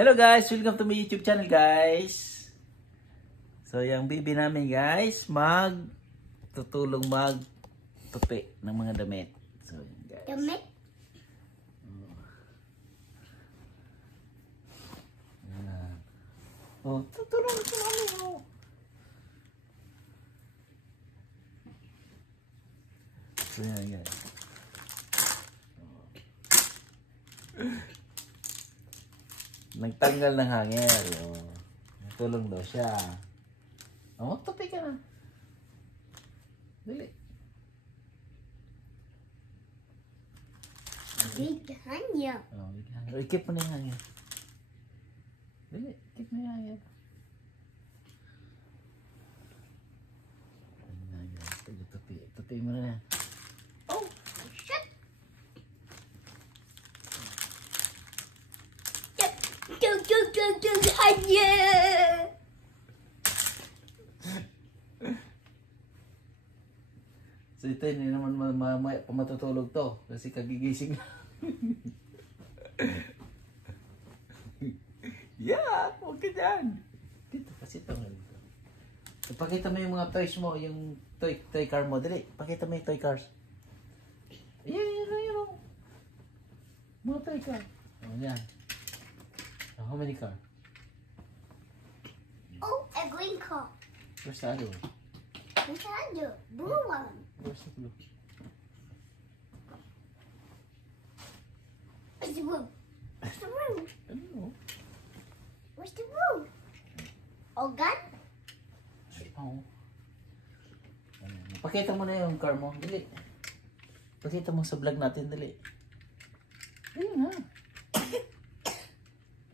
Hello guys, welcome to my YouTube channel guys. So yung baby namin guys, tutulong magtupi ng mga damit. So yun guys. Damit? Oh, tutulong ito namin oh. So yan guys. Nagtanggal ng hanger. Oh. Natulong daw siya. Oh, magtupi ka na. Dali. Big hanger. Oh, big hanger. Ikip mo na yung hanger. Dali, ikip mo yung hanger. Tupi mo na yan. Oh, shit. Hanger. So ito hindi naman mamaya matutulog to kasi kagigising na. Yeah, huwag ka dyan. Dito kasi ito nga dito. Ipakita mo yung mga toys mo, yung toy car mo. Dali, pakita mo yung toy cars. Ayan. Mga toy car. Oh, yan. How many car? Oh, a green car. Where's the other one? What's the other? Blue one. Where's the blue? Where's the blue? Where's the blue? I don't know. Where's the blue? Oh, gun? Oh. Pakita mo na yung car mo. Dali. Pakita mo sa vlog natin. Dali. Ayun na.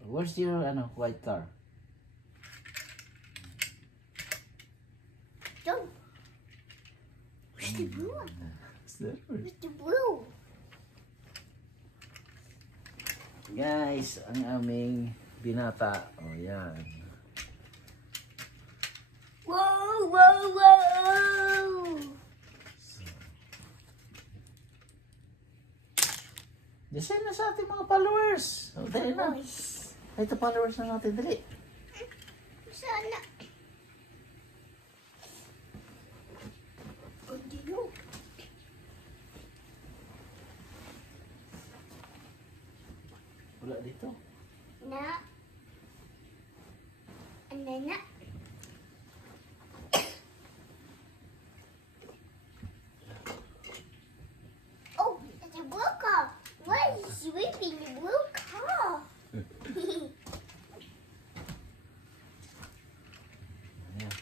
Where's your white car? Don't. Where's the blue one? There. Where's the blue? Guys, ang aming binata. Oh, yan. Whoa, whoa, whoa! Design na sa ating mga followers. Oh, dali na. Ito followers na natin. Dali. Sana. Oh, dito. Wala dito. Na. Ano na? Oh, it's a blue car. Why is he sweeping the blue car? Ayan.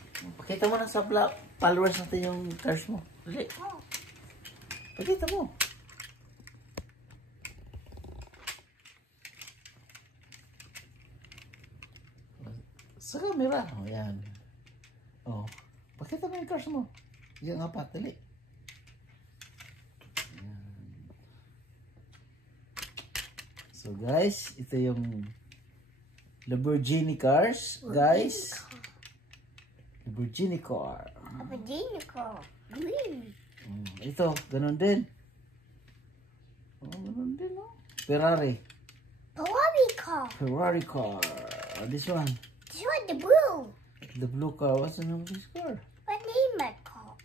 Pakita mo na sa followers natin yung cars mo. Dali. Oh, Pakita mo. Sa camera. O, yan. O. Pakita mo yung cars mo. Yung apat. Dali. Ayan. So guys, ito yung Lamborghini cars. Guys. Lamborghini car. a Virginia car. Green. Ito, ganun din. Oh, ganun din, no? Ferrari. Ferrari car. Ferrari car. This one. This one, the blue. The blue car. What's the name of this car? What name that car?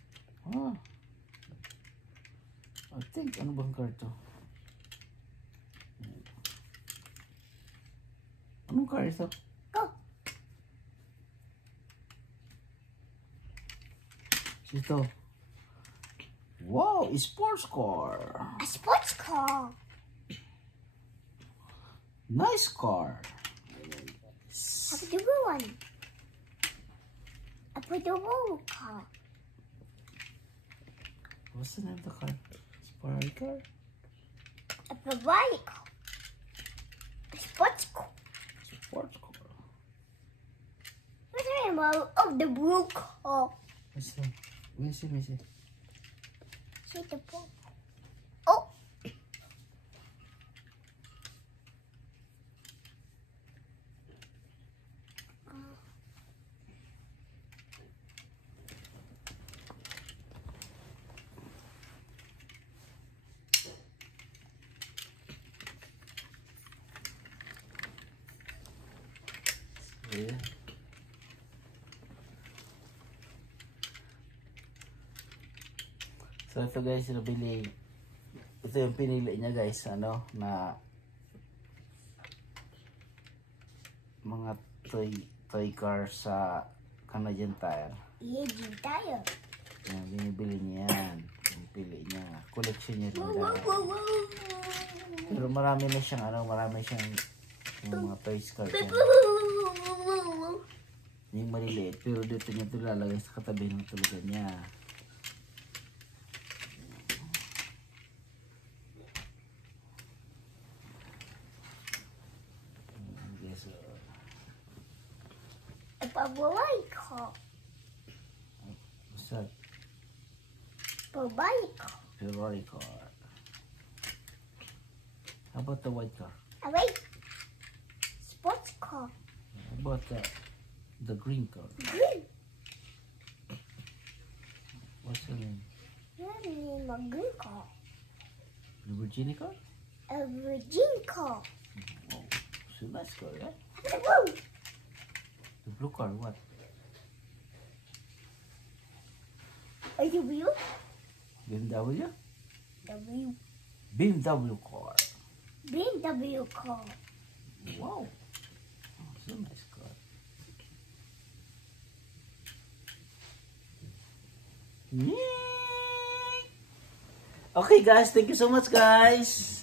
Ah. I think, ano bang car to? Anong car ito? Go. Ito. Wow, sports car. A sports car. Nice car. I put the blue one. I put the blue car. What's the name of the car? Ferrari car? A Ferrari car. A sports car. Sports car. What's the name of the blue car? What's the? Let me see. See the blue. Oh. Ayan. So ito guys, ito yung pinili niya guys, ano, na mga toy car sa Canadian Tire. Canadian Tire. Yan, binibili niya yan. Pinipili niya. Collection niya rin Wow, guys. wow, wow. Pero marami na siyang, ano, marami siyang yung mga toys car. Yung maliliit. Pero dito niya ito lalagay sa katabi ng tulugan niya. Okay, so, Pabahay ko. what's that? Pabahay ko. Ferrari car. How about the white car? Away. Sports car. How about the green car? Green. What's her name? Yan yung mga green car. Lamborghini car? A Virgin car. Oh, it's a nice car, yeah? Woo. The blue car, what? Are you blue? BMW? W. BMW car. BMW car. Wow. Oh, it's a nice car. Okay guys, thank you so much guys.